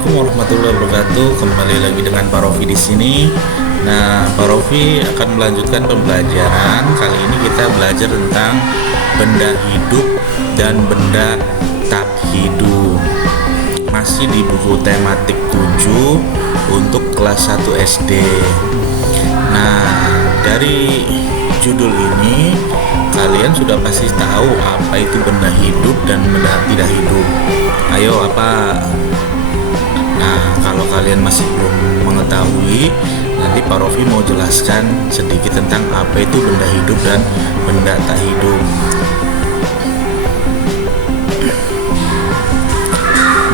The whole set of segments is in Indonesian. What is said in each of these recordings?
Assalamualaikum warahmatullahi wabarakatuh. Kembali lagi dengan Pak Rofi di sini. Nah, Pak Rofi akan melanjutkan pembelajaran. Kali ini kita belajar tentang benda hidup dan benda tak hidup. Masih di buku tematik 7 untuk kelas 1 SD. Nah, dari judul ini kalian sudah pasti tahu apa itu benda hidup dan benda tidak hidup. Ayo, apa? Nah, kalau kalian masih belum mengetahui, nanti Pak Rofi mau jelaskan sedikit tentang apa itu benda hidup dan benda tak hidup.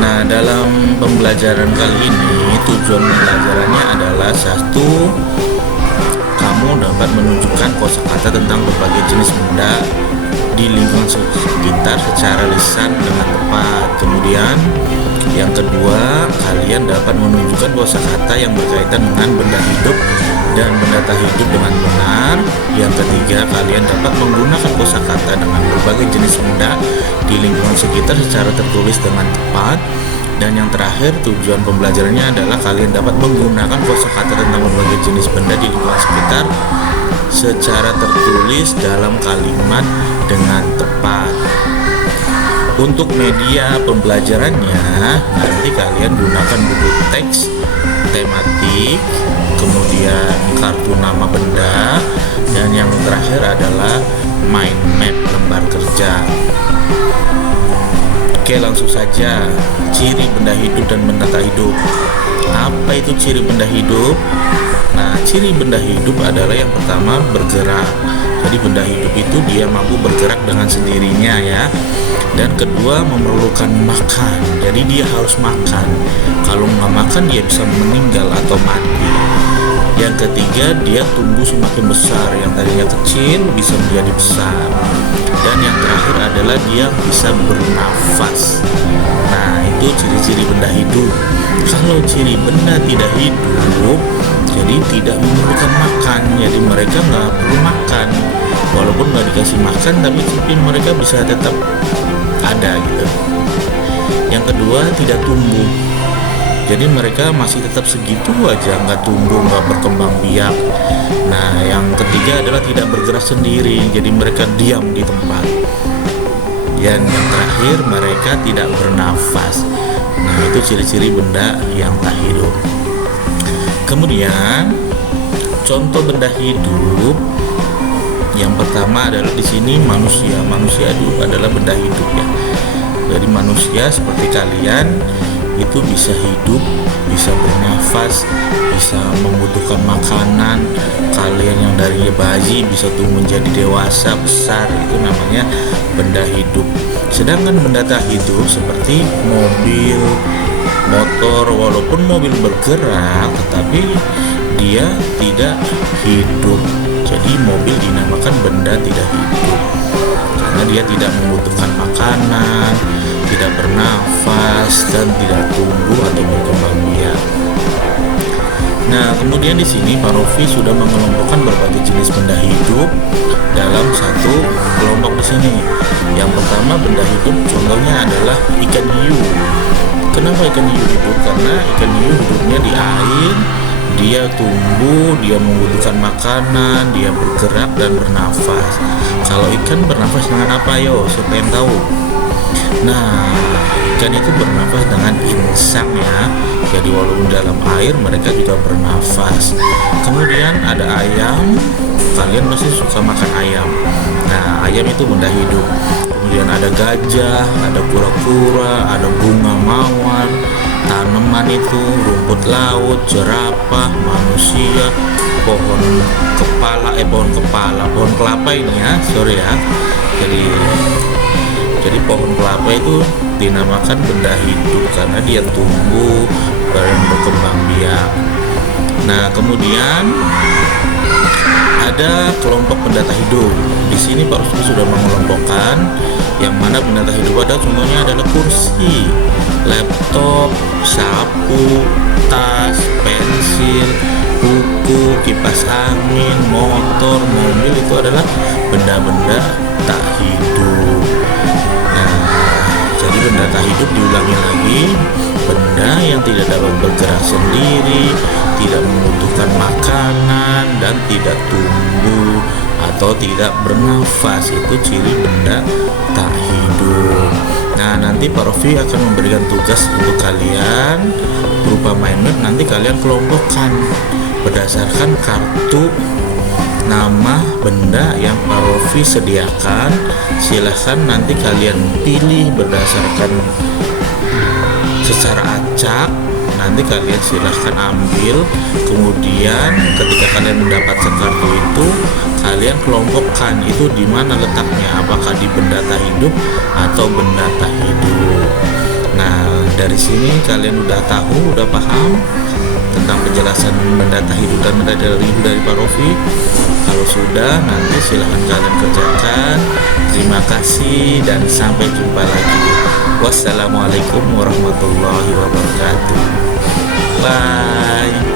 Nah, dalam pembelajaran kali ini tujuan pembelajarannya adalah satu, kamu dapat menunjukkan kosakata tentang berbagai jenis benda di lingkungan sekitar secara lisan dengan tepat. Kemudian yang kedua, kalian dapat menunjukkan kosakata yang berkaitan dengan benda hidup dan benda tak hidup dengan benar. Yang ketiga, kalian dapat menggunakan kosakata dengan berbagai jenis benda di lingkungan sekitar secara tertulis dengan tepat. Dan yang terakhir, tujuan pembelajarannya adalah kalian dapat menggunakan kosakata tentang berbagai jenis benda di lingkungan sekitar secara tertulis dalam kalimat dengan tepat. Untuk media pembelajarannya, nanti kalian gunakan buku teks tematik, kemudian kartu nama benda, dan yang terakhir adalah mind map lembar kerja. Oke, langsung saja. Ciri benda hidup dan benda tak hidup. Apa itu ciri benda hidup? Nah, ciri benda hidup adalah yang pertama, bergerak. Jadi benda hidup itu dia mampu bergerak dengan sendirinya ya. Dan kedua, memerlukan makan. Jadi dia harus makan. Kalau nggak makan, dia bisa meninggal atau mati. Yang ketiga, dia tumbuh semakin besar. Yang tadinya kecil bisa menjadi besar. Dan yang terakhir adalah dia bisa bernafas. Nah, itu ciri-ciri benda hidup. Kalau ciri benda tidak hidup, jadi tidak memerlukan makan. Jadi mereka nggak perlu makan. Walaupun nggak dikasih makan, tapi mereka bisa tetap ada gitu. Yang kedua, tidak tumbuh. Jadi mereka masih tetap segitu aja, nggak tumbuh, nggak berkembang biak. Nah, yang ketiga adalah tidak bergerak sendiri. Jadi mereka diam di tempat. Dan yang terakhir, mereka tidak bernafas. Nah, itu ciri-ciri benda yang tak hidup. Kemudian, contoh benda hidup yang pertama adalah di sini manusia. Manusia itu adalah benda hidup ya. Jadi manusia seperti kalian itu bisa hidup, bisa bernafas, bisa membutuhkan makanan. Kalian yang dari bayi bisa tumbuh menjadi dewasa, besar, itu namanya benda hidup. Sedangkan benda tak hidup seperti mobil, motor, walaupun mobil bergerak tetapi dia tidak hidup. Jadi mobil dinamakan benda tidak hidup karena dia tidak membutuhkan makanan, tidak bernafas, dan tidak tumbuh atau berkembang biak. Nah, kemudian di sini Pak Rofi sudah mengelompokkan berbagai jenis benda hidup dalam satu kelompok di sini. Yang pertama, benda hidup contohnya adalah ikan hiu. Kenapa ikan hiu hidup? Karena ikan hiu hidupnya di air, dia tumbuh, dia membutuhkan makanan, dia bergerak dan bernafas. Kalau ikan bernafas dengan apa? Yo, siapa yang tahu? Nah, ikan itu bernafas dengan insang ya. Jadi walaupun dalam air mereka juga bernafas. Kemudian ada ayam. Kalian pasti suka makan ayam. Nah, ayam itu benda hidup. Kemudian ada gajah, ada kura-kura, ada bunga mawar, tanaman itu, rumput laut, jerapah, manusia, pohon kelapa ini ya, sorry ya. Jadi pohon kelapa itu dinamakan benda hidup karena dia tumbuh dan berkembang biak. Nah, kemudian ada kelompok benda tak hidup. Di sini Pak Rusdi sudah mengelompokkan yang mana benda tak hidup ada contohnya adalah kursi, laptop, sapu, tas, pensil, buku, kipas angin, motor, mobil, itu adalah benda-benda tak hidup. Nah, jadi benda tak hidup diulangi lagi. benda yang tidak dapat bergerak sendiri, tidak membutuhkan makanan, dan tidak tumbuh atau tidak bernafas. Itu ciri benda tak hidup. Nah, nanti Pak Rofi akan memberikan tugas untuk kalian berupa mind map. Nanti kalian kelompokkan berdasarkan kartu nama benda yang Pak Rofi sediakan. Silahkan nanti kalian pilih berdasarkan secara acak. Nanti kalian silahkan ambil. Kemudian ketika kalian mendapatkan kartu itu, kalian kelompokkan itu di mana letaknya, apakah di benda tak hidup atau benda tak hidup. Nah, dari sini kalian udah tahu, udah paham tentang penjelasan benda tak hidup dan benda tak hidup dari Pak Rofi. Kalau sudah, nanti silahkan kalian kerjakan. Terima kasih dan sampai jumpa lagi. Wassalamualaikum warahmatullahi wabarakatuh. Bye.